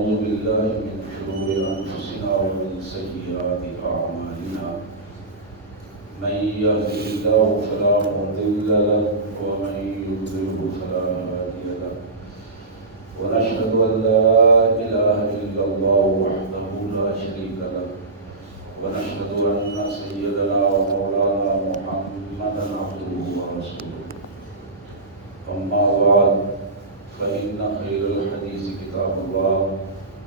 ونعوذ بالله من شرور أنفسنا ومن سيئات أعمالنا من يهده الله فلا مضل له ومن يضلل فلا هادي له ونشهد أن لا إله إلا الله وحده لا شريك له ونشهد أن سيدنا ومولانا محمدا عبده ورسوله أما بعد فإن خير الحديث كتاب الله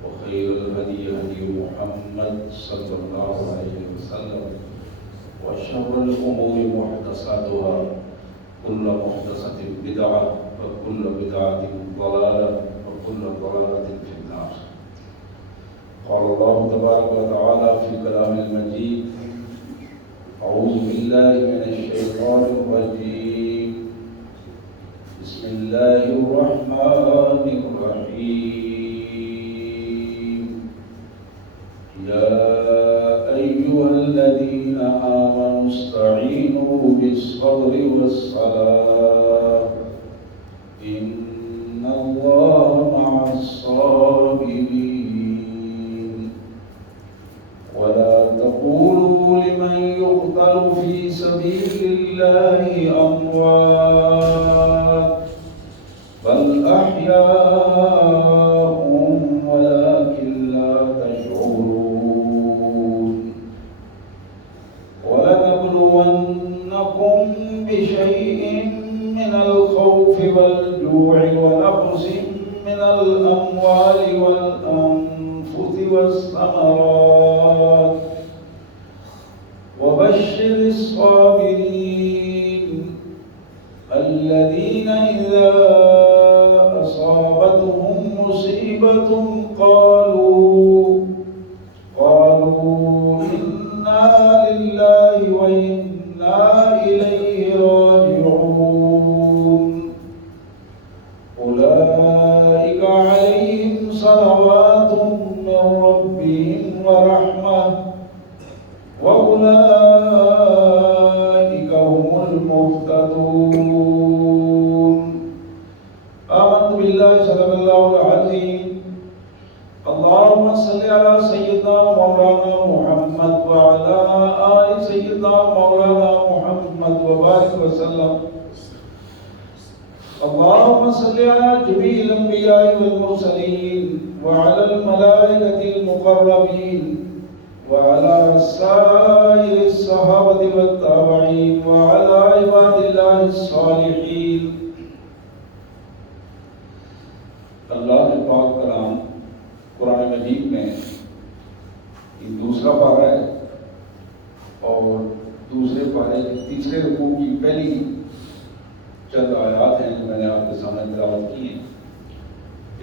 وخير الهدي هدي محمد صلى الله عليه وسلم وشر الأمور محدثاتها كل محدثة بدعة وكل بدعة ضلالة وكل ضلالة في النار. قال الله تبارك وتعالى في كلام المجيد: أعوذ بالله من الشيطان الرجيم بسم الله الرحمن الرحيم يا أيها الذين آمنوا استعينوا بالصبر والصلاة إن الله مع الصابرين ولا تقولوا لمن يقتل في سبيل الله أموات بل أحياء ولكن لا تشعرون ولنبلونكم بشيء من الخوف والجوع ونقص من الأموال والأنفس والثمرات وبشر الصابرين الذين إذا أصابتهم مصيبة قالوا إنا لله وإنا إليه راجعون أولئك عليهم صلوات من ربهم ورحمة وأولئك هم المهتدون. آمنت بالله صدق الله العظيم. اللهم صل على سيدنا مولانا محمد وعلى آل سيدنا مولانا محمد وبارك وسلم. اللهم صل على جميع الأنبياء والمرسلين وعلى الملائكة المقربين وعلى سائر الصحابة والتابعين وعلى عباد الله الصالحين. اللہ کے پاک کلام قرآن مجید میں یہ دوسرا پارہ ہے اور دوسرے پارے کے تیسرے رکوع کی پہلی چند آیات ہیں جو میں نے آپ کے سامنے تلاوت کی ہیں.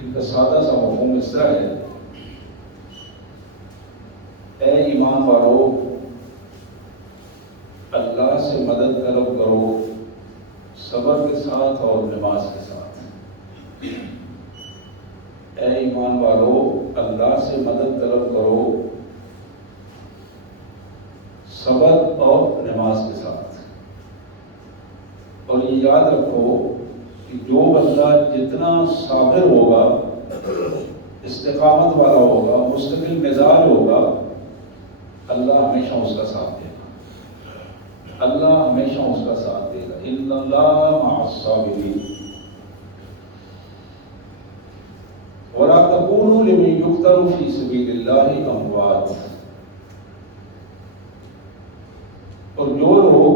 ان کا سادہ سا مفہوم اس طرح ہے: اے ایمان والو، اللہ سے مدد طلب کرو صبر کے ساتھ اور نماز کے ساتھ. اے ایمان والو، اللہ سے مدد طلب کرو صبر اور نماز کے ساتھ. اور یہ یاد رکھو کہ جو بندہ جتنا صابر ہوگا، استقامت والا ہوگا، مستقل مزاج ہوگا، اللہ ہمیشہ اس کا ساتھ دے گا. اللہ ہمیشہ اس کا ساتھ دے گا. ان اللہ مع الصابرین. ولا تقولوا لمن يقتل في سبيل الله اموات. اور جو لوگ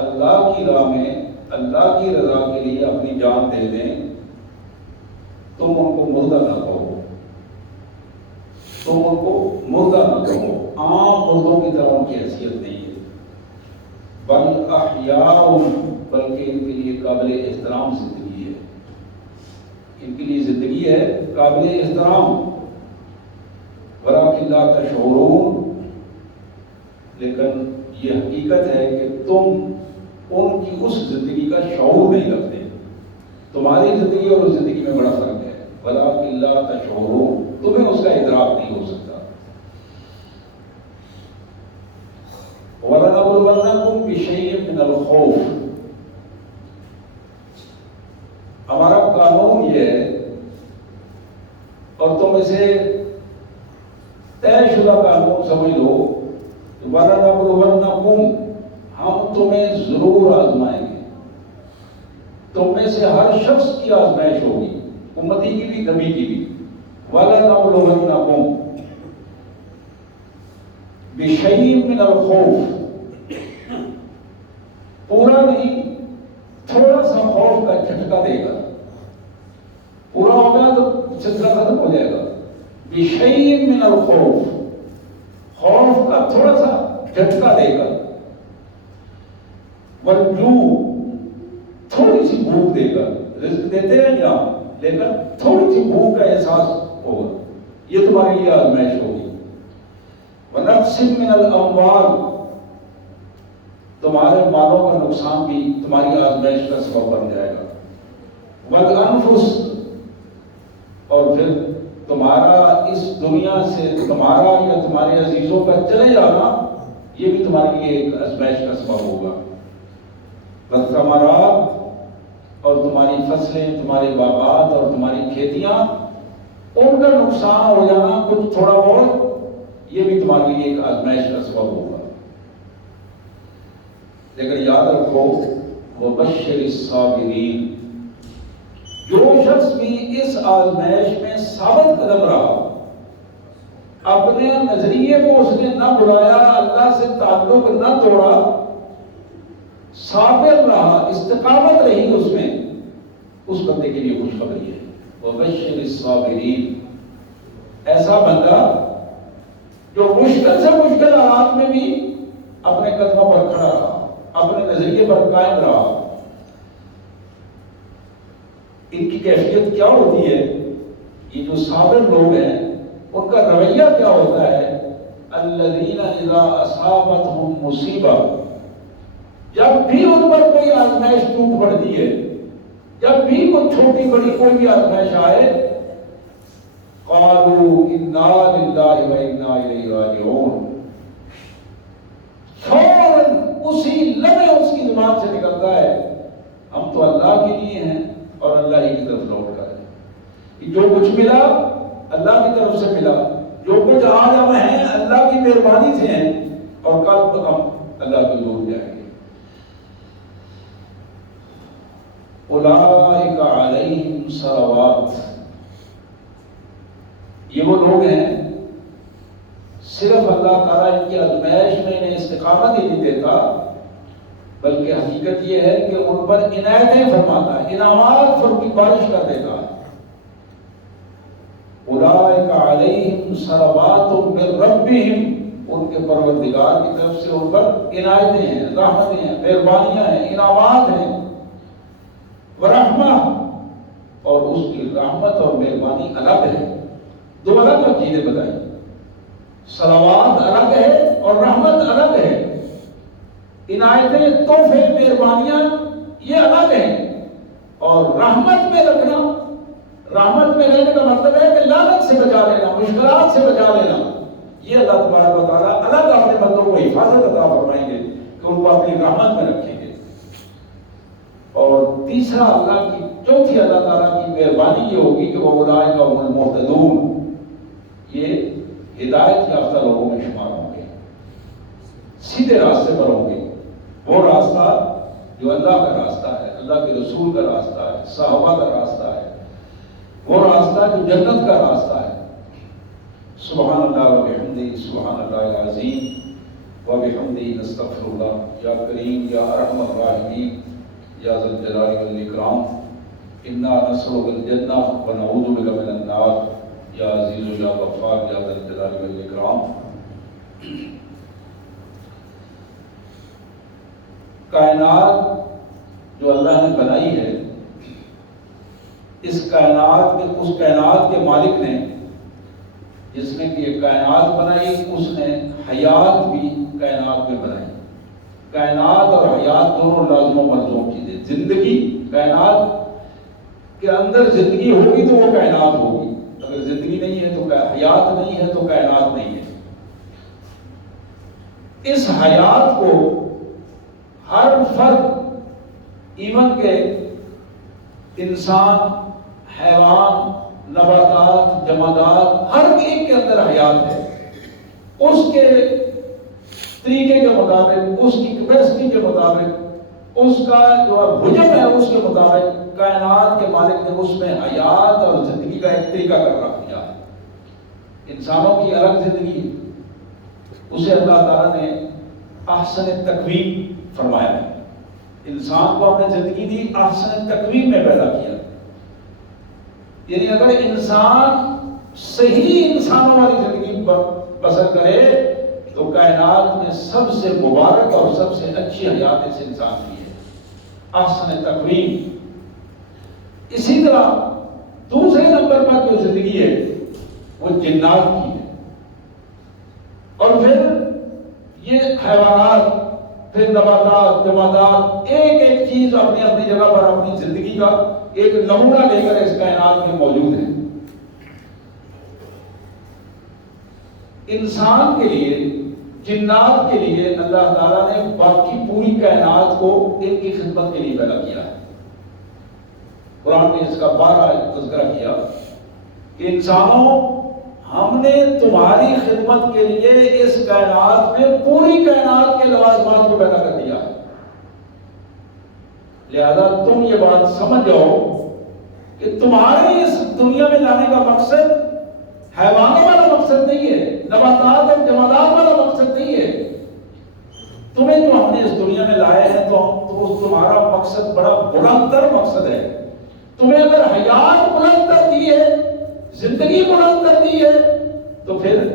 اللہ کی راہ میں اللہ کی رضا کے لیے اپنی جان دے دیں تم ان کو مردہ نہ کہو. تم ان کو مردہ نہ کہو. عام مردوں کی طرح ان کی حیثیت نہیں ہے. بل احیاء، بلکہ ان کے لیے قابل احترام زندگی ہے. ان کے لیے زندگی ہے قابل احترام. ولکن لا تشعرون، لیکن یہ حقیقت ہے کہ تم ان کی اس زندگی کا شعور نہیں رکھتے. تمہاری زندگی اور اس زندگی میں بڑا فرق ہے. ولکن لا تشعرون، تمہیں اس کا ادراک نہیں ہو سکتا. وَلَنَبْلُوَنَّكُمْ بِشَيْءٍ مِّنَ الْخَوْفِ. ہمارا قانون یہ ہے اور تم اسے طے شدہ قانون سمجھ لو کہ وَلَنَبْلُوَنَّكُمْ، ہم تمہیں ضرور آزمائیں گے. تم میں سے ہر شخص کی آزمائش ہوگی، امتی کی بھی نبی کی بھی. وَلَنَبْلُوَنَّكُمْ بِشَيْءٍ مِّنَ الْخَوْفِ، پورا نہیں، تھوڑا سا خوف کا جھٹکا دے گا. پورا ہو گیا تو سلسلہ ختم ہو جائے گا. بِشَيْءٍ مِّنَ الْخَوْفِ، خوف کا تھوڑا سا جھٹکا دے گا. وَالْجُوعِ، تھوڑی سی بھوک دے گا. رزق دیتے ہیں یہاں، لیکن تھوڑی سی بھوک کا احساس ہوگا. یہ تمہارے لیے آزمائش ہوگی. وَنَقْصٍ مِّنَ الْأَمْوَالِ، تمہارے مالوں کا نقصان بھی تمہاری آزمائش کا سبب بن جائے گا. وَالْأَنفُسِ، اور پھر تمہارا اس دنیا سے تمہارا یا تمہارے عزیزوں کا چلے جانا، یہ بھی تمہارے لیے ایک آزمائش کا سبب ہوگا. والثمرات، اور تمہاری فصلیں، تمہارے باغات اور تمہاری کھیتیاں، ان کا نقصان ہو جانا کچھ تھوڑا بہت، یہ بھی تمہارے لیے ایک آزمائش کا سبب ہوگا. لیکن یاد رکھو وَبَشِّرِ الصَّابِرِينَ، جو شخص بھی اس آزمائش میں ثابت قدم رہا، اپنے نظریے کو اس نے نہ بلایا، اللہ سے تعلق نہ توڑا، صابر رہا، استقامت رہی اس میں، اس بندے کے لیے خوشخبری ہے. وَبَشِّرِ الصَّابِرِينَ، ایسا بندہ جو مشکل سے مشکل حالات میں بھی اپنے قدموں پر کھڑا رہا، اپنے نظریے پر قائم رہا. ان کی کیفیت کیا ہوتی ہے؟ یہ جو صابر لوگ ہیں ان کا رویہ کیا ہوتا ہے؟ الذین اذا اصابتهم مصیبہ، جب بھی ان پر کوئی آزمائش ٹوٹ پڑتی ہے، جب بھی کوئی چھوٹی بڑی کوئی بھی آزمائش آئے، قالوا انا للہ و انا الیہ راجعون، فوراً اسی لمحے اس کی زبان سے نکلتا ہے ہم تو اللہ کے لیے ہیں اور اللہ ہی کی طرف لوٹ کر ہیں. جو کچھ ملا اللہ کی طرف سے ملا، جو کچھ آج ہم ہیں اللہ کی مہربانی سے ہیں، اور کل ہم اللہ کو دور جائیں گے. اولئک علیہم صلوات، یہ وہ لوگ ہیں صرف اللہ تعالیٰ ان کی آزمائش میں انہیں استقامت ہی نہیں دیتا، بلکہ حقیقت یہ ہے کہ ان پر عنایتیں فرماتا ہے، انعامات پر کی بارش کر دیتا ہے. اولئک علیہم صلوات من ربہم، ان کے پروردگار کی طرف سے ان پر عنایتیں ہیں، رحمتیں ہیں، مہربانیاں ہیں، انعامات ہیں. ورحمہ، اور اس کی رحمت اور مہربانی الگ ہے. دو الگ چیزیں بتائیں، صلوات الگ ہے اور رحمت الگ ہے. عنایتیں، تحفے، مہربانیاں یہ الگ ہیں. اور رحمت میں رکھنا، رحمت میں رہنے کا مطلب ہے کہ لعنت سے بچا لینا، مشکلات سے بچا لینا، یہ اللہ تبارک و تعالیٰ الگ اپنے بندوں کو حفاظت عطا فرمائیں گے کہ ان کو اپنی رحمت میں رکھیں گے. اور تیسرا اللہ کی، چوتھی اللہ تعالیٰ کی مہربانی یہ ہوگی کہ وہ اولئک هم المهتدون، یہ ہدایت یافتہ لوگوں میں شمار ہوں گے، سیدھے راستے پر ہوں گے. وہ راستہ جو اللہ کا راستہ ہے، اللہ کے رسول کا راستہ ہے، صحابہ کا راستہ ہے، وہ راستہ جو جنت کا راستہ ہے. سبحان اللہ و بحمدہ، سبحان اللہ العظیم و بحمدہ، نستغفر اللہ. یا کریم یا ارحم الراحمین یا ذا الجلال والاکرام، انا نسألک الجنہ و نعوذ بک من النار، یا عزیز یا غفار یا ذا الجلال والاکرام. کائنات جو اللہ نے بنائی ہے، اس کائنات کے مالک نے، جس نے کہ یہ کائنات بنائی، اس نے حیات بھی کائنات میں بنائی. کائنات اور حیات دونوں لازم و ملزوم چیزیں. زندگی، کائنات کے اندر زندگی ہوگی تو وہ کائنات ہوگی، اگر زندگی نہیں ہے تو حیات نہیں ہے تو کائنات نہیں ہے. اس حیات کو ہر فرد، ایون کہ انسان، حیوان، نباتات، جمادات، ہر ایک کے اندر حیات ہے. اس کے طریقے کے مطابق، اس کی کیپیسٹی کے مطابق، اس کا جو حجم ہے اس کے مطابق کائنات کے مالک نے اس میں حیات اور زندگی کا ایک طریقہ کر رکھ دیا ہے. انسانوں کی الگ زندگی، اسے اللہ تعالیٰ نے احسن تقویم فرمایا ہے. انسان کو ہم نے زندگی دی، احسن تقویم میں پیدا کیا. یعنی اگر انسان صحیح انسانوں والی زندگی بسر کرے تو کائنات میں سب سے مبارک اور سب سے اچھی حیات اس انسان کی ہے، احسن تقویم. اسی طرح دوسرے نمبر پر جو زندگی ہے وہ جنات کی ہے. اور پھر یہ حیوانات، پھر نباتات، جمادات، ایک ایک چیز اپنی اپنی جگہ پر اپنی زندگی کا ایک نمونہ لے کر اس کائنات میں موجود ہے. انسان کے لیے، جنات کے لیے اللہ تعالیٰ نے باقی پوری کائنات کو ان کی خدمت کے لیے پیدا کیا ہے. قرآن نے اس کا 12 تذکرہ کیا کہ انسانوں، ہم نے تمہاری خدمت کے لیے اس کائنات میں پوری کائنات کے لوازمات کو پیدا کر دیا ہے. لہذا تم یہ بات سمجھ جاؤ کہ تمہارے اس دنیا میں لانے کا مقصد حیوانوں والا مقصد نہیں ہے، نباتات اور جمادات والا مقصد نہیں ہے. تمہیں جو ہم نے اس دنیا میں لائے ہیں تو تمہارا مقصد بڑا بلند تر مقصد ہے. تمہیں اگر حیات بلند کر دی ہے، زندگی بلند کر دی ہے، تو پھر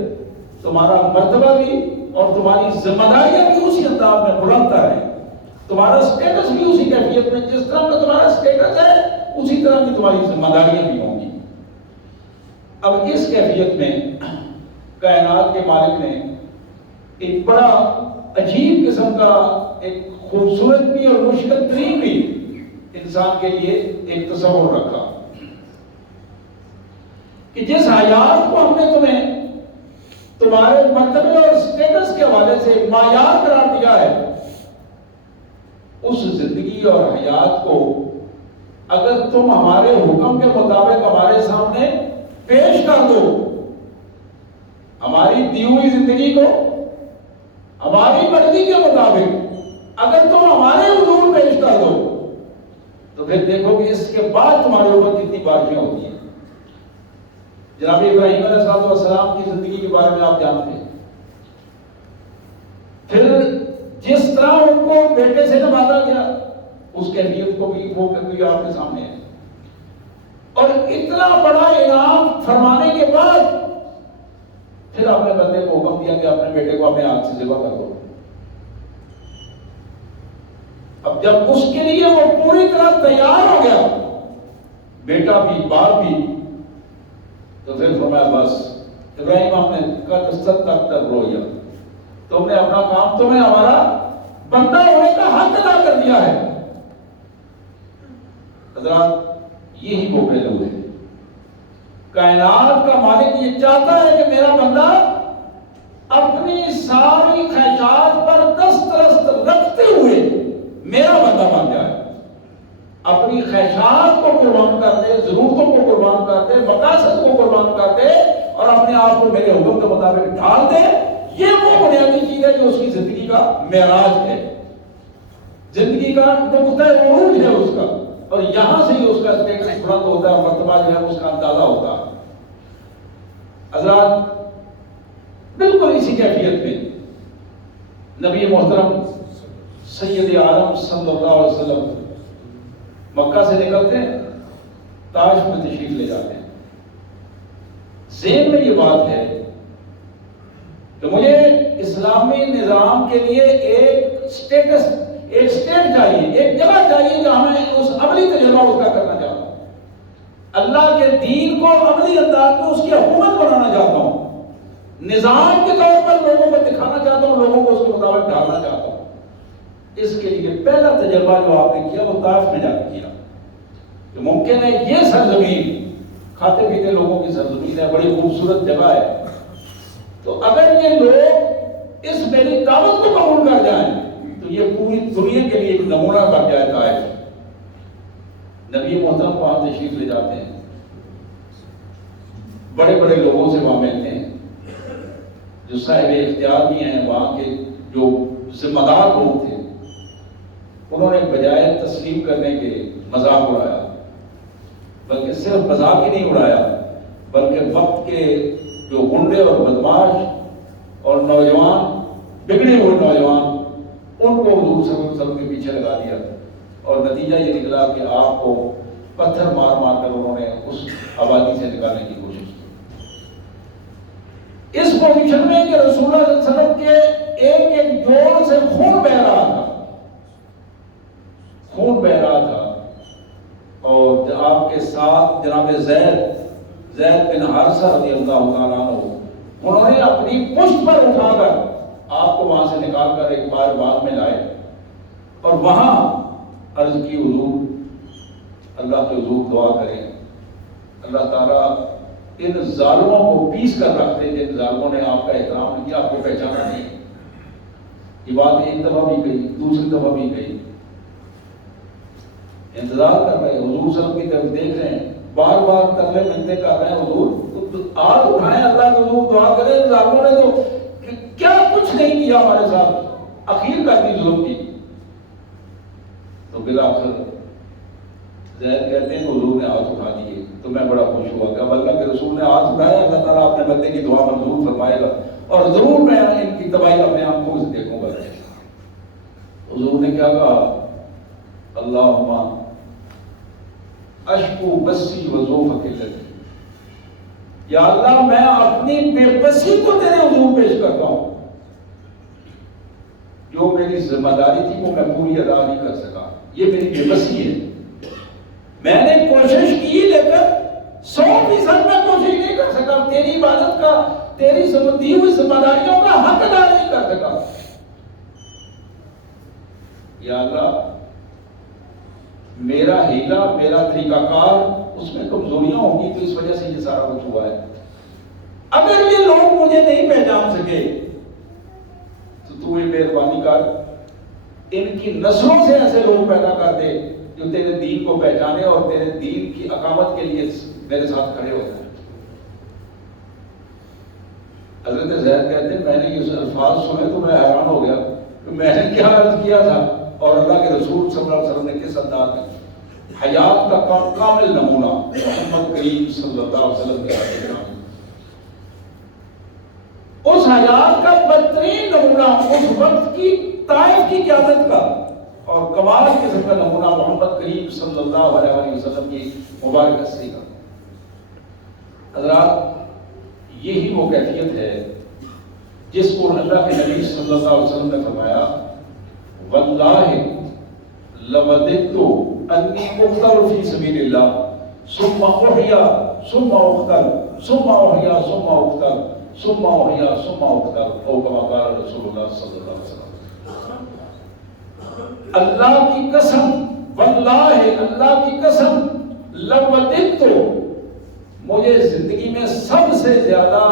تمہارا مرتبہ بھی اور تمہاری ذمہ داریاں بھی اسی انداز میں بلند تر ہے. تمہارا سٹیٹس بھی اسی کیفیت میں، جس طرح کا تمہارا سٹیٹس ہے اسی طرح کی تمہاری ذمہ داریاں بھی ہوں گی. اب اس کیفیت میں کائنات کے مالک نے ایک بڑا عجیب قسم کا ایک خوبصورت بھی اور مشکل ترین بھی انسان کے لیے ایک تصور رکھا کہ جس حیات کو ہم نے تمہیں تمہارے مرتبے اور سٹیٹس کے حوالے سے معیار قرار دیا ہے، اس زندگی اور حیات کو اگر تم ہمارے حکم کے مطابق ہمارے سامنے پیش کر دو، ہماری دی ہوئی زندگی کو ہماری مرضی کے مطابق اگر تم ہمارے حضور پیش کر دو تو پھر دیکھو کہ اس کے بعد تمہارے اوپر کتنی بارشیں ہوتی ہیں. جناب ابراہیم علیہ السلام کی زندگی کے بارے میں آپ جانتے ہیں. پھر جس طرح ان کو بیٹے سے نوازا گیا اس کیفیت کو بھی وہ کبھی آپ کے سامنے ہے. اور اتنا بڑا انعام فرمانے کے بعد پھر آپ نے بندے کو حکم دیا کہ اپنے بیٹے کو اپنے ہاتھ سے ذبح کر دو. اب جب اس کے لیے وہ پوری طرح تیار ہو گیا، بیٹا بھی باپ بھی، تو پھر فرمایا بس ابراہیم ہم نے قد تک رویا، تم نے اپنا کام، تمہیں ہمارا بندہ ہونے کا حق ادا کر دیا ہے. حضرات یہی وہ پہلو ہے. کائنات کا مالک یہ چاہتا ہے کہ میرا بندہ اپنی ساری خواہشات پر دسترست رکھتے ہوئے میرا بندہ بن جائے، اپنی خواہشات کو قربان کر دے، ضرورتوں کو قربان کر دے، مقاصد کو قربان کر دے اور اپنے آپ کو میرے حکم کے مطابق ڈھال دے. یہ وہ بنیادی چیز ہے جو اس کی زندگی کا معراج ہے، زندگی کا نقطہ عروج ہے اس کا، اور یہاں سے ہی اس کا اسٹیٹس بلند ہوتا ہے، مرتبہ جو ہے اس کا اندازہ ہوتا ہے. حضرات بالکل اسی کیفیت میں نبی محترم سید عالم صلی اللہ علیہ وسلم مکہ سے نکلتے ہیں، طائف میں تشریف لے جاتے ہیں. ذہن میں یہ بات ہے کہ مجھے اسلامی نظام کے لیے ایک اسٹیٹس، ایک اسٹیٹ چاہیے، ایک جگہ چاہیے جہاں میں اس عملی تجربہ اس کا کرنا چاہتا ہوں، اللہ کے دین کو عملی انداز میں اس کی حکومت بنانا چاہتا ہوں، نظام کے طور پر لوگوں کو دکھانا چاہتا ہوں، لوگوں کو اس کے مطابق ڈھالنا چاہتا ہوں. اس کے لیے پہلا تجربہ جو آپ نے کیا وہ طائف میں جا کے کیا. کہ ممکن ہے یہ سرزمین کھاتے پیتے لوگوں کی سرزمین ہے، بڑی خوبصورت جگہ ہے، تو اگر یہ لوگ اس میری دعوت کو قبول کر جائیں تو یہ پوری دنیا کے لیے ایک نمونہ بن جائے طائف. نبی محترم وہاں تشریف لے جاتے ہیں. بڑے بڑے لوگوں سے وہاں ملتے ہیں جو صاحب اختیار بھی ہیں، وہاں کے جو ذمہ دار لوگ تھے، انہوں نے بجائے تسلیم کرنے کے مذاق اڑایا، بلکہ صرف مذاق ہی نہیں اڑایا بلکہ وقت کے جو گنڈے اور بدماش اور نوجوان، بگڑے ہوئے نوجوان، ان کو حضور صلی اللہ علیہ وسلم کے پیچھے لگا دیا، اور نتیجہ یہ نکلا کہ آپ کو پتھر مار مار کر انہوں نے اس آبادی سے نکالنے کی کوشش کی، اس پوزیشن میں کہ رسول اللہ صلی اللہ علیہ وسلم کے ایک ایک جوڑ سے خون بہ رہا تھا، خون بہ رہا تھا، اور آپ کے ساتھ جناب زید بن حارثہ رضی اللہ تعالیٰ عنہ، انہوں نے اپنی پشت پر اٹھا کر آپ کو وہاں سے نکال کر ایک بار باغ میں لائے، اور وہاں عرض کی حضور اللہ کے حضور دعا کریں اللہ تعالیٰ ان ظالموں کو پیس کر رکھ دے جن ظالموں نے آپ کا احترام نہیں کیا، آپ کو پہچانا نہیں۔ یہ بات ایک دفعہ بھی کہی، دوسری دفعہ بھی کہی، انتظار کر رہے ہیں حضور صلی اللہ علیہ وسلم کی طرف دیکھ رہے ہیں، بار بار ترلے منتیں کر رہے ہیں، حضور ہاتھ اٹھائیں اللہ کے حضور دعا کریں، ظالموں نے تو کیا کچھ نہیں کیا ہمارے ساتھ، اخیر کر دی ظلم کی۔ تو بالآخر زید کہتے ہیں کہ حضور نے ہاتھ اٹھا دیے تو میں بڑا خوش ہوا کہ اب اللہ کے رسول نے ہاتھ اٹھایا، اللہ تعالیٰ اپنے بندے کی دعا منظور فرمائے گا، اور ضرور میں ان کی تباہی اپنے آنکھوں سے دیکھوں گا۔ حضور نے کیا کہا؟ اللہم اشکو بسی و ذوف قلتی، یا اللہ میں اپنی بے بسی کو تیرے حضور پیش کرتا ہوں، جو میری ذمہ داری تھی وہ میں پوری ادا نہیں کر سکا، یہ میری بے بسی ہے، میں نے کوشش کی لیکن 100% میں کوشش نہیں کر سکا، تیری عبادت کا، تیری دی ہوئی ذمہ داریوں کا حق ادا نہیں کر سکا۔ یا اللہ میرا ہیلا، میرا طریقہ کار، اس میں کمزوریاں ہوں گی تو اس وجہ سے یہ سارا کچھ ہوا ہے، اگر یہ لوگ مجھے نہیں پہچان سکے تو تو یہ مہربانی کر ان کی نسلوں سے ایسے لوگ پیدا کر دے جو تیرے دین کو پہچانے اور تیرے دین کی اقامت کے لیے میرے ساتھ کھڑے ہو جائیں۔ حضرت زید کہتے ہیں میں نے یہ الفاظ سنے تو میں حیران ہو گیا کہ میں نے کیا عرض کیا تھا، اور اللہ کے رسول صلی اللہ علیہ وسلم نے کس انداز میں حیات کا کامل نمونہ محمد کریم صلی اللہ علیہ وسلم کے آگے، اس حیات کا بدترین نمونہ اس وقت کی طائف کی قیادت کا اور کمال قسم کا نمونہ محمد کریم صلی اللہ علیہ وسلم کی مبارک ہستی کا۔ حضرات یہی وہ کیفیت ہے جس کو اللہ کے نبی صلی اللہ علیہ وسلم نے فرمایا واللہ لوددت انی اقتل فی سبیل اللہ ثم احیا ثم اقتل ثم احیا ثم اقتل ثم احیا ثم اقتل، او کما قال رسول اللہ صلی اللہ علیہ وسلم۔ اللہ کی قسم، واللہ اللہ کی قسم، لوددت، مجھے زندگی میں سب سے زیادہ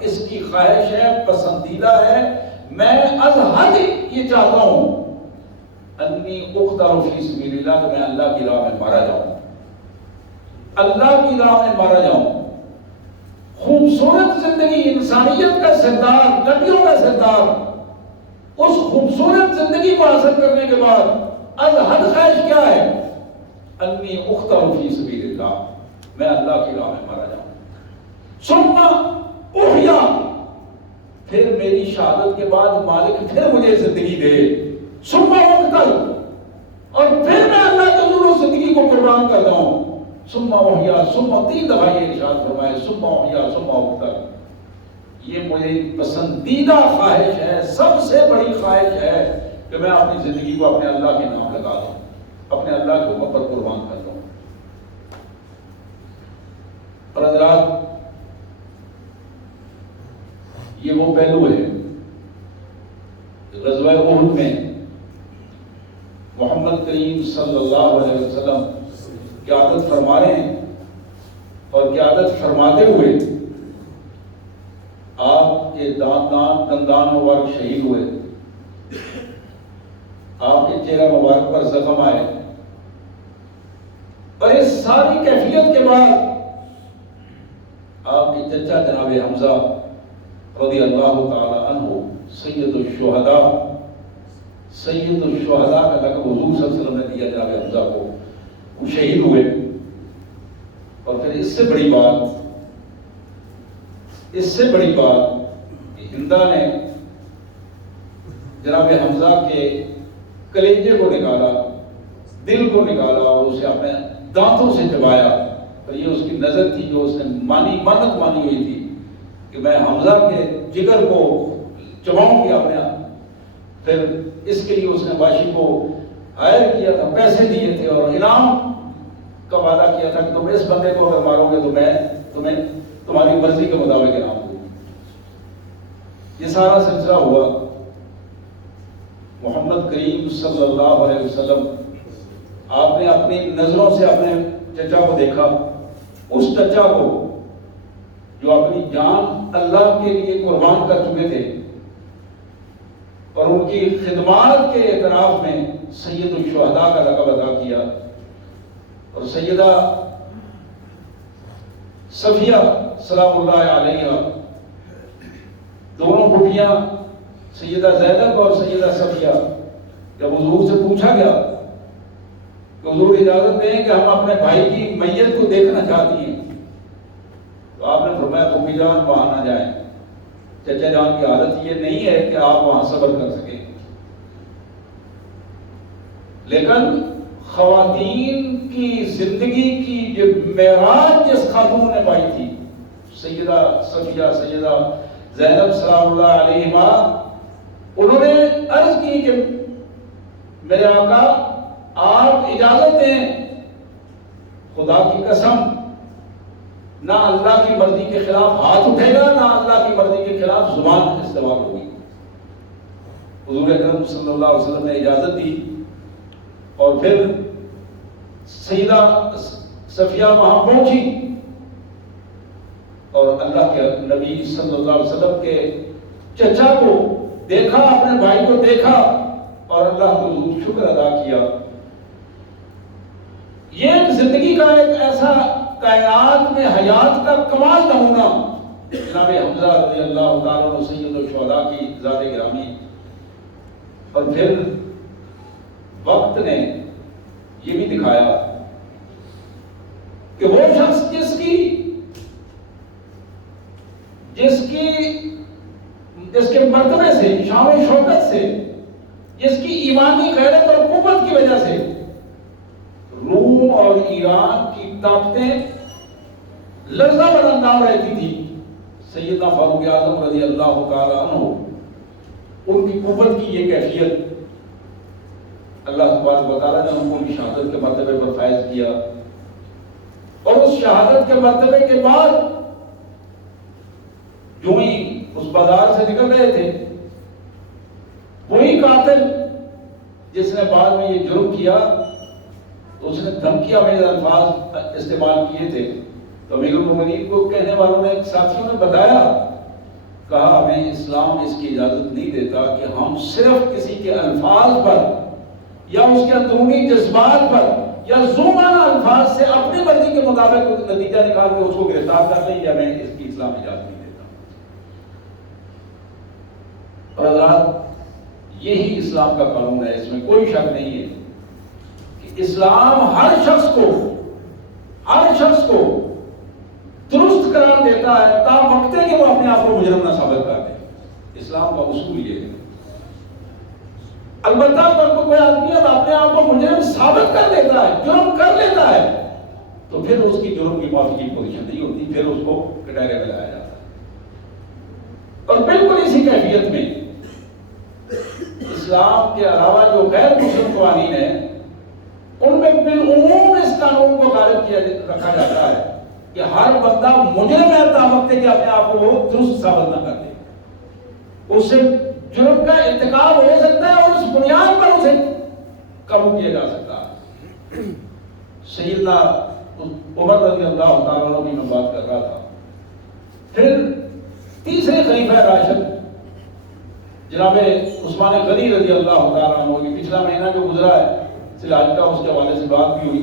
اس کی خواہش ہے، پسندیدہ ہے، میں از حد یہ چاہتا ہوں انی اقتل فی سبیل اللہ، کہ میں اللہ کی راہ میں مارا جاؤں، اللہ کی راہ میں مارا جاؤں۔ خوبصورت زندگی، انسانیت کا سردار، نبیوں کا سردار، اس خوبصورت زندگی کو حاصل کرنے کے بعد از حد خواہش کیا ہے؟ انی اقتل فی سبیل اللہ، میں اللہ کی راہ میں مارا جاؤں۔ ثم احیا، پھر میری شہادت کے بعد مالک پھر مجھے زندگی دے، ثم اقتل، اور پھر میں اللہ کے حضور زندگی کو قربان کر دوں، ثم احیا، ثم 3 دفعہ یہ ارشاد فرمائے ثم احیا ثم اقتل۔ یہ میری پسندیدہ خواہش ہے، سب سے بڑی خواہش ہے کہ میں اپنی زندگی کو اپنے اللہ کے نام لگا دوں، اپنے اللہ کے حکم پر قربان کر دوں۔ اور حضرات یہ وہ پہلو ہے غزوہ احد میں محمد کریم صلی اللہ علیہ وسلم قیادت فرما رہے ہیں، اور قیادت فرماتے ہوئے آپ کے دندان مبارک شہید ہوئے، آپ کے چہرہ مبارک پر زخم آئے، اور اس ساری کیفیت کے بعد آپ کے چچا جناب حمزہ رضی اللہ تعالی عنہ سید الشہداء کا لقب حضور صلی اللہ علیہ وسلم نے دیا جناب حمزہ کو، وہ شہید ہوئے۔ اور پھر اس سے بڑی بات کہ ہندا نے جناب حمزہ کے کلیجے کو نکالا، دل کو نکالا اور اسے اپنے دانتوں سے چبایا، اور یہ اس کی نظر تھی جو اس نے منت مانی ہوئی تھی کہ میں حمزہ کے جگر کو چباؤں گا اپنے آپ۔ پھر اس کے لیے اس نے باشی کو ہائر کیا تھا، پیسے دیے تھے اور انعام کا وعدہ کیا تھا کہ تم اس بندے کو اگر مارو گے تو میں تمہیں تمہاری مرضی کے مطابق انعام دوں گا۔ یہ سارا سلسلہ ہوا۔ محمد کریم صلی اللہ علیہ وسلم آپ نے اپنی نظروں سے اپنے چچا کو دیکھا، اس چچا کو جو اپنی جان اللہ کے لیے قربان کر چکے تھے، اور ان کی خدمات کے اعتراف میں سید الشہداء کا لقب ادا کیا۔ اور سیدہ صفیہ سلام اللہ علیہ، دونوں بٹیاں سیدہ زینب اور سیدہ صفیہ، جب حضور سے پوچھا گیا کہ حضور اجازت دیں کہ ہم اپنے بھائی کی میت کو دیکھنا چاہتی ہیں، تو آپ نے فرمایا تم بھی جان وہاں نہ جائیں، چچا جان کی حالت یہ نہیں ہے کہ آپ وہاں صبر کر سکیں۔ لیکن خواتین کی زندگی کی جو معراج جس خاتون نے پائی تھی، سیدہ صفیہ، سیدہ زینب سلام اللہ علیہما، انہوں نے عرض کی کہ میرے آقا آپ اجازت دیں، خدا کی قسم نہ اللہ کی مرضی کے خلاف ہاتھ اٹھے گا، نہ اللہ کی مرضی کے خلاف زبان استعمال ہوگی۔ حضور اکرم صلی اللہ علیہ وسلم نے اجازت دی، اور پھر سیدہ صفیہ وہاں پہنچی اور اللہ کے نبی صلی اللہ علیہ وسلم کے چچا کو دیکھا، اپنے بھائی کو دیکھا اور اللہ کو شکر ادا کیا۔ یہ ایک زندگی کا ایک ایسا کائنات میں حیات کا کمال نمونہ جناب حمزہ رضی اللہ تعالیٰ عنہ سید الشہداء کی ذات گرامی۔ اور پھر وقت نے یہ بھی دکھایا کہ وہ شخص جس کے مرتبے سے، شان و شوکت سے، جس کی ایمانی غیرت اور قوت کی وجہ سے روم اور ایران کی طاقتیں لرزہ بر اندام رہتی تھی، سیدنا فاروق اعظم رضی اللہ تعالی عنہ، ان کی قوت کی یہ کیفیت اللہ تبارک و تعالیٰ نے ان کو شہادت کے مرتبے پر فائز کیا۔ اور اس شہادت کے مرتبے کے بعد جو ہی اس بازار سے نکل رہے تھے، وہی قاتل جس نے بعد میں یہ جرم کیا، تو اس نے دھمکیاں میں الفاظ استعمال کیے تھے، تو امیر المومنین کو کہنے والوں نے، ساتھیوں نے بتایا، کہا ہمیں اسلام اس کی اجازت نہیں دیتا کہ ہم صرف کسی کے الفاظ پر یا اس کے اندرونی جذبات پر یا ظلمانہ الفاظ سے اپنی مرضی کے مطابق نتیجہ نکال کے اس کو گرفتار کر لیں، یا میں اس کی اسلام اجازت نہیں دیتا۔ اور حضرات یہی اسلام کا قانون ہے، اس میں کوئی شک نہیں ہے کہ اسلام ہر شخص کو درست قرار دیتا ہے تا وقت کہ وہ اپنے آپ کو مجرم نہ ثابت کر دے۔ اسلام کا اصول یہ ہے۔ البتہ اگر کوئی آدمی اپنے آپ کو مجرم ثابت کر دیتا ہے، جرم کر لیتا ہے، تو پھر اس کی جرم کی معافی کی پوزیشن نہیں ہوتی، پھر اس کو کٹہرے میں لایا جاتا ہے۔ اور بالکل اسی کیفیت میں اسلام کے علاوہ جو غیر مسلم قوانین ہیں، ان میں بالعموم اس قانون کو غالب رکھا جاتا ہے کہ ہر بندہ مجرم ہے تا وقت کہ اپنے آپ کو وہ درست ثابت نہ کر دے۔ اس سے جرم کا ارتکاب ہو سکتا ہے اور اس بنیاد پر اسے قبول کیا جا سکتا ہے۔ سیدنا عمر رضی اللہ تعالیٰ عنہ کی میں بات کر رہا تھا۔ پھر تیسرے خلیفہ راشد جناب عثمان غنی رضی اللہ تعالیٰ عنہ کی پچھلا مہینہ جو گزرا ہے سلاج کا، اس کے حوالے سے بات بھی ہوئی،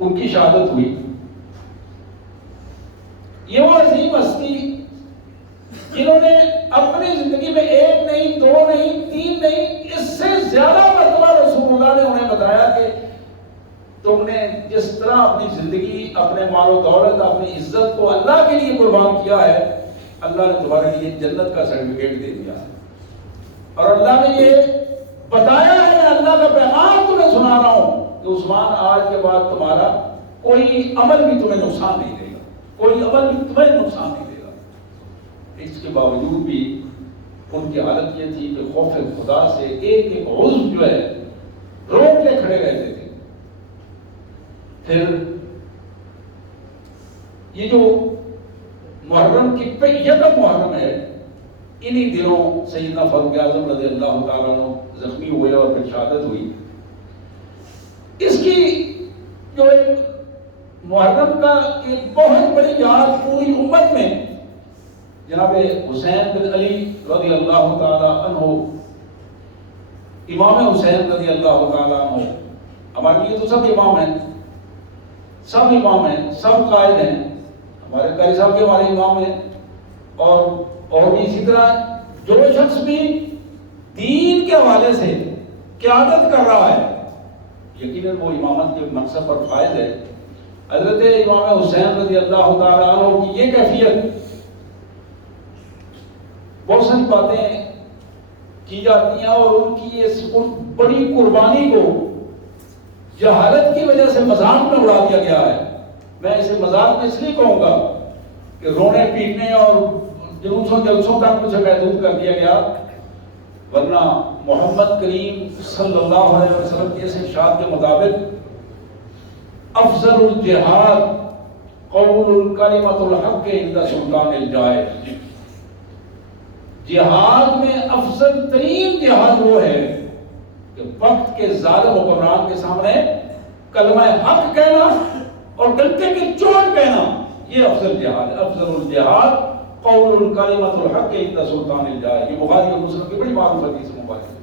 ان کی شہادت ہوئی۔ یہ وہ عظیم ہستی جنہوں نے اپنی زندگی میں ایک نہیں، دو نہیں، تین نہیں، اس سے زیادہ مرتبہ رسول اللہ نے انہیں بتایا کہ تم نے جس طرح اپنی زندگی، اپنے مال و دولت، اپنی عزت کو اللہ کے لیے قربان کیا ہے، اللہ نے تمہارے لیے جنت کا سرٹیفکیٹ دے دیا ہے۔ اور اللہ نے یہ بتایا ہے، میں اللہ کا پیغام تمہیں سنا رہا ہوں کہ عثمان آج کے بعد تمہارا کوئی عمل بھی تمہیں نقصان نہیں دے گا، کوئی عمل بھی تمہیں نقصان نہیں دے گا۔ اس کے باوجود بھی ان کی حالت یہ تھی کہ خوف خدا سے ایک ایک عضو جو ہے روک کے کھڑے رہتے تھے۔ پھر یہ جو محرم کی یکم محرم ہے، انہی دنوں سیدنا فاروق اعظم رضی اللہ تعالیٰ عنہ زخمی ہوئے اور پھر شہادت ہوئی۔ اس کی جو ایک محرم کا ایک بہت بڑی یاد پوری امت میں جناب حسین بن علی رضی اللہ تعالیٰ عنہ، امام حسین رضی اللہ تعالیٰ عنہ، ہمارے لیے تو سب امام ہیں، سب امام ہیں، سب قائد ہیں، ہمارے قاری صاحب کے ہمارے امام ہیں، اور بھی اسی طرح جو شخص بھی دین کے حوالے سے قیادت کر رہا ہے یقیناً وہ امامت کے منصب پر فائز ہے۔ حضرت امام حسین رضی اللہ تعالیٰ عنہ کی یہ کیفیت، بہت ساری باتیں کی جاتی ہیں اور ان کی اس بڑی قربانی کو جہالت کی وجہ سے مذاق میں اڑا دیا گیا ہے۔ میں اسے مذاق میں اس لیے کہوں گا کہ رونے پیٹنے اور جلوسوں جلسوں تک مجھے محدود کر دیا گیا، ورنہ محمد کریم صلی اللہ علیہ وسلم کے اس ارشاد کے مطابق افضل الجہاد قول الکلمۃ الحق عند سلطان الجائر، جہاد میں افضل ترین جہاد وہ ہے کہ وقت کے ظالم حکمران کے سامنے کلمہ حق کہنا اور ڈنکے کی چوٹ کہنا، یہ افضل جہاد ہے۔ افضل الجہاد قول الکلمۃ الحق عند سلطان الجائر، یہ بخاری اور مسلم کی بڑی معروف حدیث مبارک ہے۔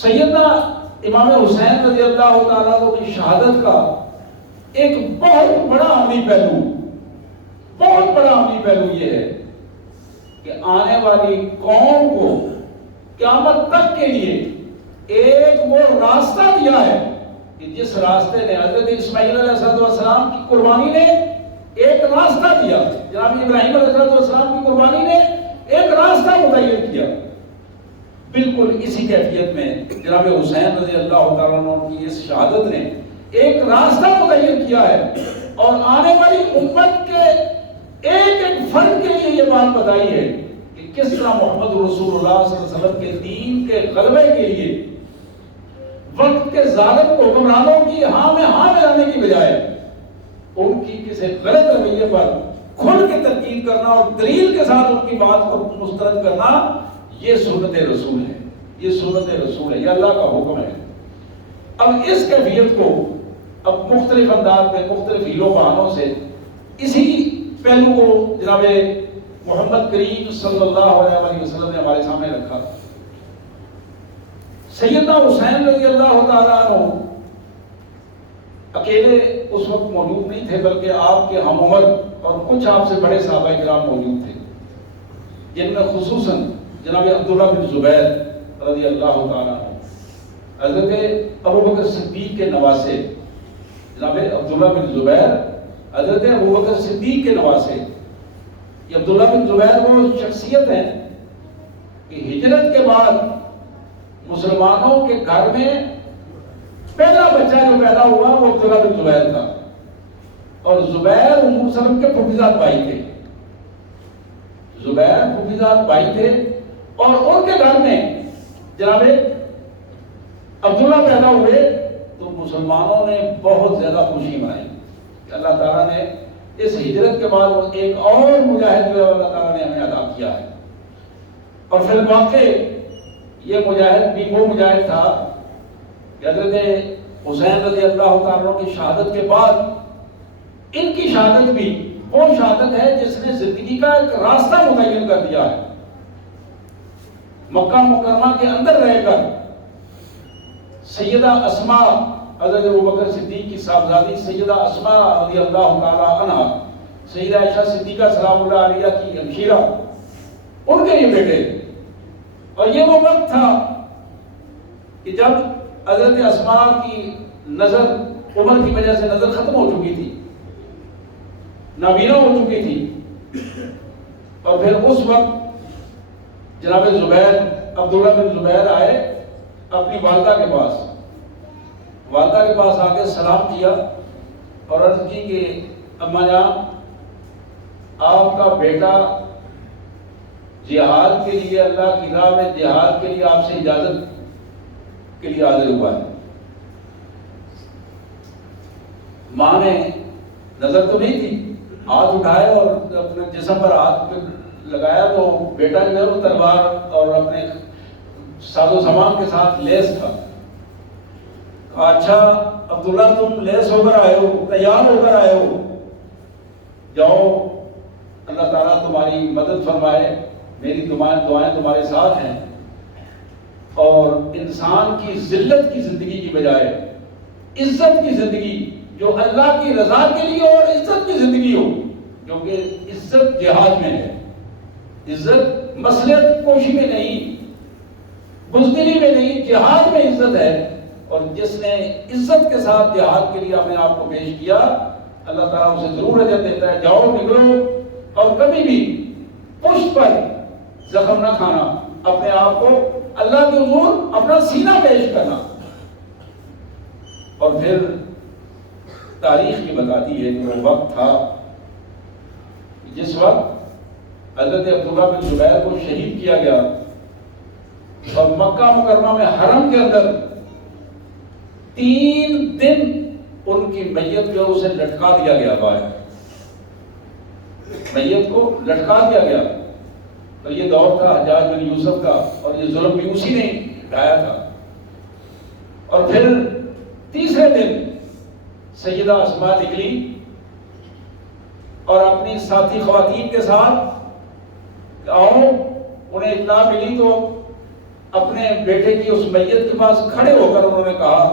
سیدنا امام حسین رضی اللہ تعالیٰ عنہ کی شہادت کا ایک بہت بڑا عملی پہلو، بہت بڑا عملی پہلو یہ ہے کہ آنے والی قوم کو قیامت تک کے لیے ایک وہ راستہ دیا ہے کہ جس راستے نے حضرت اسماعیل علیہ السلام کی قربانی نے ایک راستہ دیا، جناب ابراہیم علیہ السلام کی قربانی نے ایک راستہ متعین کیا۔ بالکل اسی کیفیت میں جناب حسین رضی اللہ تعالیٰ عنہ کی اس شہادت نے ایک راستہ متعین کیا ہے اور آنے والی امت کے ایک ایک فرد کے لیے یہ بات بتائی ہے کہ کس طرح محمد رسول اللہ صلی اللہ علیہ وسلم کے دین کے غلبے کے لیے وقت کے ظالم حکمرانوں کی ہاں میں ہاں ملانے کی بجائے ان کی کسی غلط رویے پر کھل کے تنقید کرنا اور دلیل کے ساتھ ان کی بات کو مسترد کرنا، یہ سنت رسول ہے، یہ سنت رسول ہے، یہ اللہ کا حکم ہے۔ اب اس کیفیت کو اب مختلف انداز میں مختلف ہیلوں بہانوں سے اسی پہلو کو جناب محمد کریم صلی اللہ علیہ وسلم نے ہمارے سامنے رکھا۔ سیدنا حسین رضی اللہ تعالیٰ عنہ اکیلے اس وقت موجود نہیں تھے، بلکہ آپ کے ہم عمر اور کچھ آپ سے بڑے صحابہ کرام موجود تھے، جن میں خصوصاً جناب عبداللہ بن زبیر رضی اللہ تعالیٰ عنہ، حضرت ابوبکر صدیق کے نواسے، جناب عبداللہ بن زبیر حضرت ابوبکر صدیق کے نواسے۔ یہ عبداللہ بن زبیر وہ شخصیت ہیں کہ ہجرت کے بعد مسلمانوں کے گھر میں پہلا بچہ جو پیدا ہوا وہ عبداللہ بن زبیر تھا، اور زبیر ام سلمہ کے پھوپھیزاد بھائی تھے، زبیر پھوپھیزاد بھائی تھے، اور ان کے گھر میں جناب عبداللہ پیدا ہوئے تو مسلمانوں نے بہت زیادہ خوشی منائی کہ اللہ تعالیٰ نے اس ہجرت کے بعد ایک اور مجاہد جو اللہ تعالیٰ نے ہمیں عطا کیا ہے۔ اور پھر واقع یہ مجاہد بھی وہ مجاہد تھا کہ حضرت حسین رضی اللہ تعالیٰ کی شہادت کے بعد ان کی شہادت بھی وہ شہادت ہے جس نے زندگی کا ایک راستہ متعین کر دیا ہے۔ مکہ مکرمہ کے اندر رہ کر سیدہ اسماء حضرت ابوبکر صدیق کی صاحبزادی سیدہ اسماء رضی اللہ تعالی عنہ، سیدہ عائشہ صدیقہ سلام اللہ علیہ کی ہمشیرہ، ان کے یہ بیٹے. اور یہ وہ وقت تھا کہ جب حضرت اسماء کی نظر عمر کی وجہ سے نظر ختم ہو چکی تھی، نابینا ہو چکی تھی. اور پھر اس وقت جناب زبیر، عبداللہ بن زبیر آئے اپنی والدہ کے پاس. والدہ کے پاس آ کے سلام کیا اور عرض کی کہ اماں جان، آپ کا بیٹا جہاد کے لیے، اللہ کی راہ میں جہاد کے لیے آپ سے اجازت کے لیے حاضر ہوا ہے. ماں نے نظر تو نہیں تھی، ہاتھ اٹھائے اور اپنے جسم پر ہاتھ لگایا تو بیٹا جو ہے وہ تلوار اور اپنے ساز و سامان کے ساتھ لیس تھا. اچھا عبداللہ، تم لیس ہو کر آئے ہو، تیار ہو کر آئے ہو، جاؤ اللہ تعالیٰ تمہاری مدد فرمائے، میری دعائیں تمہارے ساتھ ہیں. اور انسان کی ذلت کی زندگی کی بجائے عزت کی زندگی، جو اللہ کی رضا کے لیے اور عزت کی زندگی ہو، کیونکہ عزت جہاد میں ہے. عزت مصلحت کوشی میں نہیں، بزدلی میں نہیں، جہاد میں عزت ہے. اور جس نے عزت کے ساتھ جہاد کے لیے اپنے آپ کو پیش کیا، اللہ تعالیٰ اسے ضرور اجر دیتا ہے. جاؤ، نکلو، اور کبھی بھی پشت پر زخم نہ کھانا، اپنے آپ کو اللہ کے حضور اپنا سینہ پیش کرنا. اور پھر تاریخ یہ بتاتی ہے کہ وہ وقت تھا جس وقت حضرت عبداللہ بن زبیر کو شہید کیا گیا اور مکہ مکرمہ میں حرم کے اندر 3 دن ان کی میت جو اسے لٹکا دیا گیا. میت کو لٹکا دیا گیا. تو یہ دور تھا حجاج بن یوسف کا، اور یہ ظلم بھی اسی نے ڈھایا تھا. اور پھر تیسرے دن سیدہ اسماء نکلی اور اپنی ساتھی خواتین کے ساتھ آؤ. انہیں اطلاع ملی تو اپنے بیٹے کی اس میت کے پاس کھڑے ہو کر انہوں نے کہا،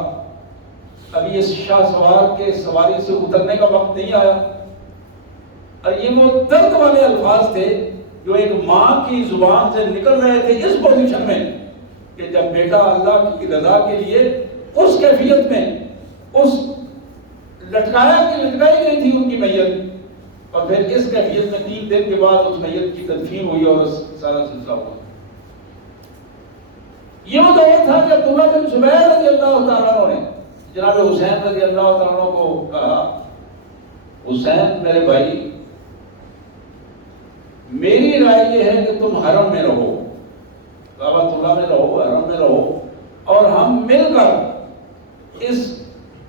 ابھی اس شاہ سوار کے سواری سے اترنے کا وقت نہیں آیا. اور یہ وہ درد والے الفاظ تھے جو ایک ماں کی زبان سے نکل رہے تھے اس پوزیشن میں کہ جب بیٹا اللہ کی رضا کے لیے اس کیفیت میں، اس لٹکائی گئی تھی ان کی میت، اور پھر اس کیفیت میں 3 دن کے بعد اس میت کی تدفین ہوئی اور سارا سلسلہ ہوا. یہ وہ دور تھا کہ عبداللہ بن زبیر رضی اللہ تعالیٰ عنہ نے جناب حسین رضی اللہ تعالیٰ عنہ کو کہا، حسین میرے بھائی، میری رائے یہ ہے کہ تم حرم میں رہو، کعبۃ اللہ میں رہو، حرم میں رہو، اور ہم مل کر اس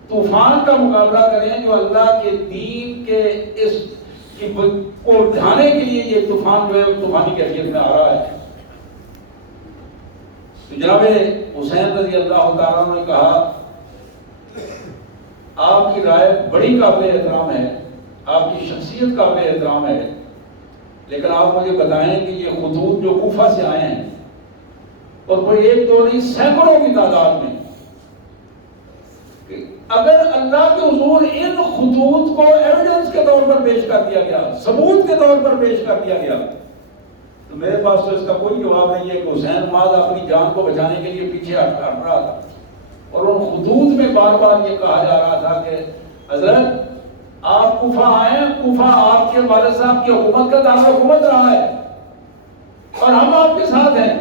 طوفان کا مقابلہ کریں جو اللہ کے دین کے اس کو ڈھانے کے لیے یہ طوفان جو ہے طوفانی کیفیت میں آ رہا ہے. تو جناب حسین رضی اللہ تعالیٰ نے کہا، آپ کی رائے بڑی قابل احترام ہے، آپ کی شخصیت قابل احترام ہے، لیکن آپ مجھے بتائیں کہ یہ خطوط جو کوفہ سے آئے ہیں اور کوئی 1 2 نہیں، سینکڑوں کی تعداد میں، اگر اللہ کے حضور ان خطوط کو ایویڈنس کے طور پر پیش کر دیا گیا، ثبوت کے طور پر پیش کر دیا گیا، تو میرے پاس تو اس کا کوئی جواب نہیں ہے کہ حسین ماذ اپنی جان کو بچانے کے لیے پیچھے ہٹ رہا تھا. اور ان خطوط میں بار بار یہ کہا جا رہا تھا کہ حضرت آپ کوفہ آئیں، کوفہ آپ کے والد صاحب کی حکومت کا دارالحکومت رہا ہے اور ہم آپ کے ساتھ ہیں،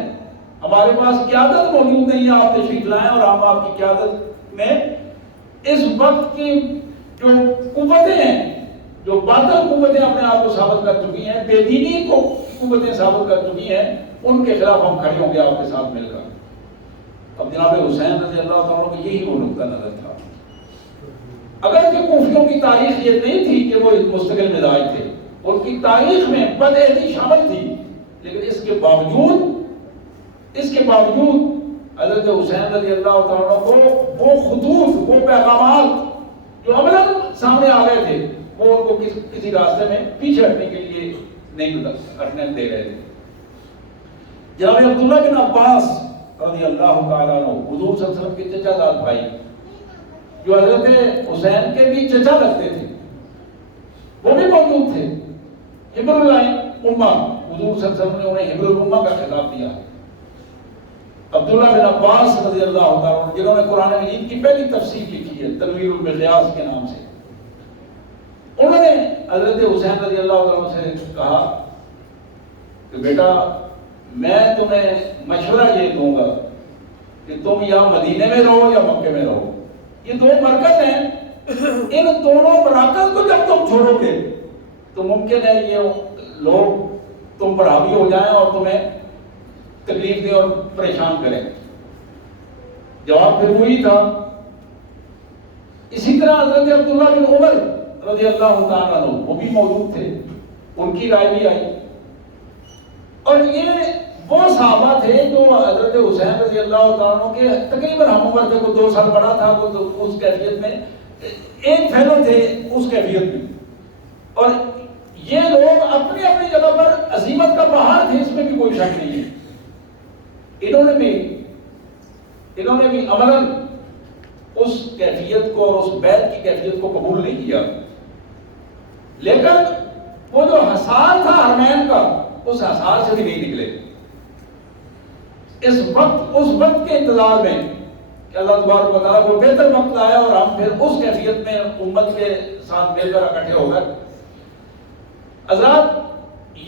ہمارے پاس قیادت موجود نہیں ہے، آپ تشریف لائیں اور ہم آپ کی قیادت میں اس وقت کی جو قوتیں ہیں، جو باطل قوتیں اپنے آپ کو ثابت کر چکی ہیں، بے دینی کو قوتیں ثابت کر چکی ہیں، ان کے خلاف ہم کھڑے ہوں گے آپ کے ساتھ مل کر. اب جناب حسین رضی اللہ تعالیٰ کو یہی وہ نقطہ نظر تھا. اگرچہ کوفیوں کی تاریخ یہ نہیں تھی کہ وہ مستقل مزاج تھے، ان کی تاریخ میں بدعہدی شامل تھی، لیکن اس کے باوجود حضرت حسین رضی اللہ تعالیٰ کو وہ خطوط، وہ پیغامات جو عملاً سامنے آ گئے تھے، وہ ان کو کسی راستے میں پیچھے ہٹنے کے لیے نہیں ہٹنے دے رہے تھے. جناب عبداللہ بن عباس رضی اللہ تعالیٰ عنہ، حضور صلی اللہ علیہ وسلم کے چچا زاد بھائی، جو حضرت حسین کے بھی چچا لگتے تھے، وہ بھی موجود تھے. حبر الامہ، حضور صلی اللہ علیہ وسلم نے انہیں حبر الامہ کا خطاب دیا. عبداللہ بن عباس رضی اللہ تعالیٰ عنہ، جنہوں نے قرآن مجید کی پہلی تفسیر لکھی ہے تنویر المقیاس کے نام سے، انہوں نے حضرت حسین رضی اللہ تعالیٰ عنہ سے کہا کہ بیٹا میں تمہیں مشورہ یہ دوں گا کہ تم یا مدینے میں رہو یا مکے میں رہو. یہ دو مرکز ہیں، ان دونوں مراکز کو جب تم چھوڑو گے تو ممکن ہے یہ لوگ تم پر حاوی ہو جائیں اور تمہیں تکلیف دیں اور پریشان کریں. جواب پھر وہی تھا. اسی طرح حضرت عبداللہ بن عمر رضی اللہ تعالیٰ عنہ وہ بھی موجود تھے، ان کی رائے بھی آئی. اور یہ وہ صحابہ تھے جو حضرت حسین رضی اللہ تعالیٰ عنہ کے تقریباً ہم عمر تھے، کوئی 2 سال بڑا تھا، کوئی اس کیفیت میں ایک فیلو تھے اس کیفیت میں. اور یہ لوگ اپنی اپنی جگہ پر عظیمت کا پہاڑ تھے، اس میں بھی کوئی شک نہیں ہے. انہوں نے بھی عملاً اس کیفیت کو اور اس بیعت کی کیفیت کو قبول نہیں کیا. لیکن وہ جو حصار تھا حرمین کا، اس حصار سے بھی نہیں نکلے. اس وقت کے انتظار میں کہ اللہ تبارک و تعالیٰ کو بہتر وقت آیا اور ہم پھر اس کیفیت میں امت کے ساتھ مل کر اکٹھے ہو گئے. حضرات،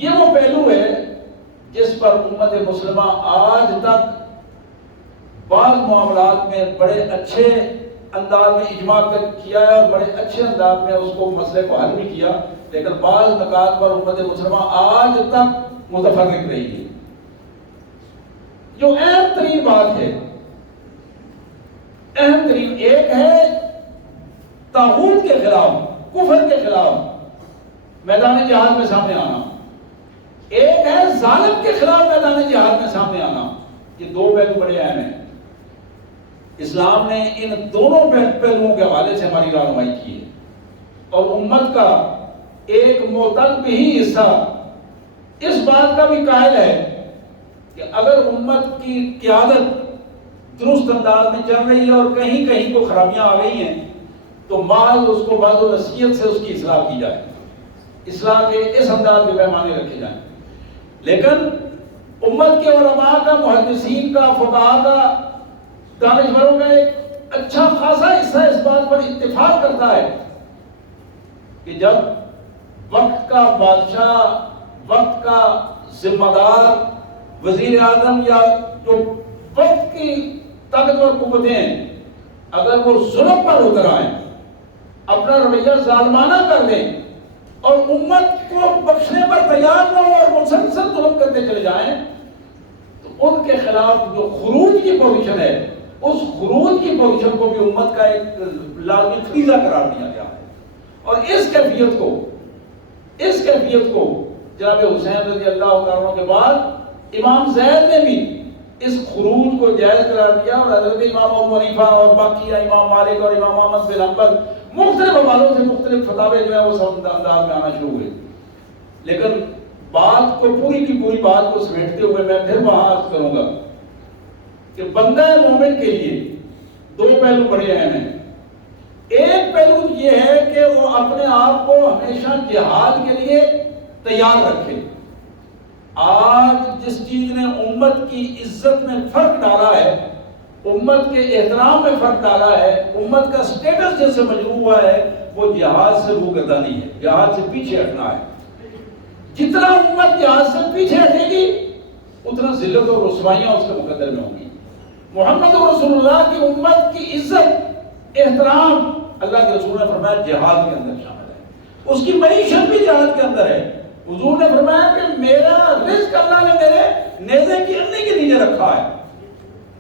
یہ وہ پہلو ہے جس پر امت مسلمہ آج تک بعض معاملات میں بڑے اچھے انداز میں اجماع کیا ہے اور بڑے اچھے انداز میں اس کو مسئلے کو حل بھی کیا، لیکن بعض نکات پر امت مسلمہ آج تک متفرق رہی ہے. جو اہم ترین بات ہے، اہم ترین ایک ہے طاغوت کے خلاف، کفر کے خلاف میدان جہاد میں سامنے آنا، ایک ہے ظالم کے خلاف میدان جہاد میں سامنے آنا. یہ دو پہلو بڑے اہم ہیں. اسلام نے ان دونوں پہلوؤں کے حوالے سے ہماری رہنمائی کی ہے، اور امت کا ایک معتد بھی حصہ اس بات کا بھی قائل ہے کہ اگر امت کی قیادت درست انداز میں چل رہی ہے اور کہیں کہیں کو خرابیاں آ گئی ہیں تو محض اس کو بعض و نصیحت سے اس کی اصلاح کی جائے، اصلاح کے اس انداز کے پیمانے رکھے جائیں. لیکن امت کے علماء کا، محدثین کا، فقہاء کا، دانشوروں کا ایک اچھا خاصا حصہ اس بات پر اتفاق کرتا ہے کہ جب وقت کا بادشاہ، وقت کا ذمہ دار، وزیر اعظم یا جو وقت کی طاقتور قوتیں ہیں، اگر وہ ظلم پر اتر آئیں، اپنا رویہ ظالمانہ کر دیں اور امت کو بخشنے پر تیار نہ ہو اور مسلسل ظلم کرتے چلے جائیں، تو ان کے خلاف جو خروج کی پوزیشن ہے، اس خروج کی پوزیشن کو بھی امت کا ایک لازمی فریضہ قرار دیا گیا ہے. اور اس کیفیت کو جناب حسین رضی اللہ تعالیٰ عنہ کے بعد امام زید نے بھی اس خروج کو جائز قرار دیا، اور حضرت امام ابو حنیفہ اور باقی امام مالک اور امام احمد بن حنبل مختلف حوالوں سے مختلف فتاوے جو ہیں وہ سب انداز میں آنا شروع ہوئے. لیکن بات کو پوری کی پوری بات کو سمیٹتے ہوئے میں پھر وہاں عرض کروں گا کہ بندہ مومن کے لیے دو پہلو بڑے اہم ہیں. ایک پہلو یہ ہے کہ وہ اپنے آپ کو ہمیشہ جہاد کے لیے تیار رکھے. آج جس چیز نے امت کی عزت میں فرق ڈالا ہے، امت کے احترام میں فرق ڈالا ہے، امت کا سٹیٹس جس سے مجروح ہوا ہے، وہ جہاد سے روگردانی ہے، جہاد سے پیچھے ہٹنا ہے. جتنا امت جہاد سے پیچھے ہٹے گی اتنا ذلت اور رسوائیاں اس کے مقدر میں ہوں گی. محمد رسول اللہ کی امت کی عزت، احترام اللہ کے رسول نے فرمایا جہاد کے اندر شامل ہے، اس کی معیشت بھی جہاد کے اندر ہے. حضور نے فرمایا کہ میرا رزق اللہ نے میرے نیزے کی انگلی کے نیچے رکھا ہے.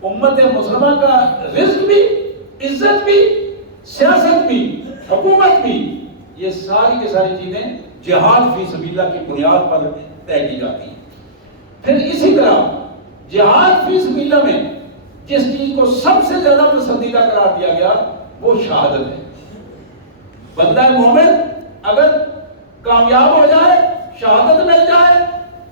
امت مسلمہ کا رزق بھی، عزت بھی، سیاست بھی، حکومت بھی، یہ ساری کی ساری چیزیں جہاد فی سبیل اللہ کی بنیاد پر طے کی جاتی ہیں. پھر اسی طرح جہاد فی سبیل اللہ میں جس چیز کو سب سے زیادہ پسندیدہ قرار دیا گیا وہ شہادت ہے. بندہ مومن اگر کامیاب ہو جائے، شہادت مل جائے،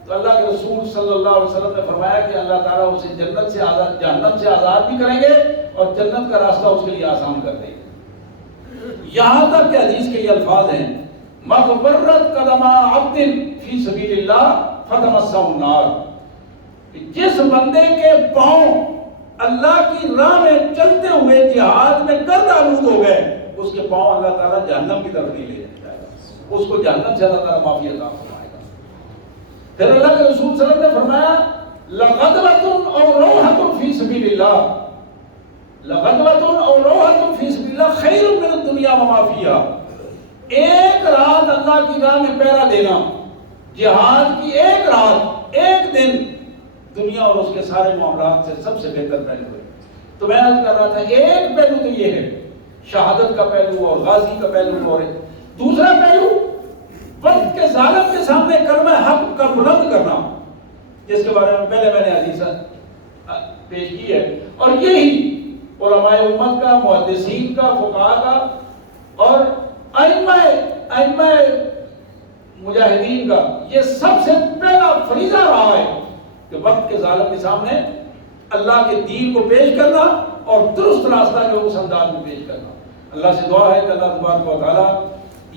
تو اللہ کے رسول صلی اللہ علیہ وسلم نے فرمایا کہ اللہ تعالیٰ اسے جنت سے آزاد، جہنم سے آزاد بھی کریں گے اور جنت کا راستہ اس کے لیے آسان کر دیں گے. یہاں تک کہ حدیث کے یہ الفاظ ہیں مغبرت قدم عبد فی سبیل اللہ فتمسہ النار، جس بندے کے پاؤں اللہ کی راہ میں چلتے ہوئے جہاد میں گرد آلود ہو گئے، اس کے پاؤں اللہ تعالیٰ جہنم کی طرف نہیں لے جائے گا، اس کو جہنم سے اللہ تعالیٰ معافی عطا فرمائے گا۔ پھر اللہ کے رسول صلی اللہ علیہ وسلم نے فرمایا لغدوۃ او روحۃ فی سبیل اللہ، لغدوۃ او روحۃ فی سبیل اللہ خیر من الدنیا وما فیہا، ایک رات اللہ کی راہ میں پہرا دینا، جہاد کی ایک رات، ایک دن، دنیا اور اس کے سارے معاملات سے سب سے بہتر پہلو ہے۔ تو میں عرض کر رہا تھا ایک پہلو تو یہ ہے شہادت کا پہلو اور غازی کا پہلو، اور دوسرا پہلو وقت کے ظالم کے سامنے کلمہ حق کا بلند کرنا، جس کے بارے میں پہلے میں نے حدیث پیش کی ہے، اور یہی علماء امت کا، محدثین کا، فقہاء کا اور ائمہ مجاہدین کا یہ سب سے پہلا فریضہ رہا ہے کہ وقت کے ظالم کے سامنے اللہ کے دین کو پیش کرنا اور درست راستہ جو اس انداز میں پیش کرنا۔ اللہ سے دعا ہے کہ اللہ تبارک و تعالیٰ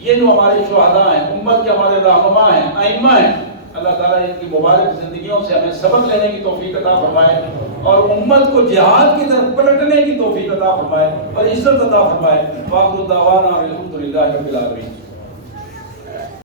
یہ جو ہمارے شہداء ہیں، امت کے ہمارے رہنما ہیں، ائمہ ہیں، اللہ تعالیٰ ان کی مبارک زندگیوں سے ہمیں سبق لینے کی توفیق عطا فرمائے اور امت کو جہاد کی طرف پلٹنے کی توفیق عطا فرمائے اور عزت عطا فرمائے۔ وآخر دعوانا الحمد للہ رب العالمین۔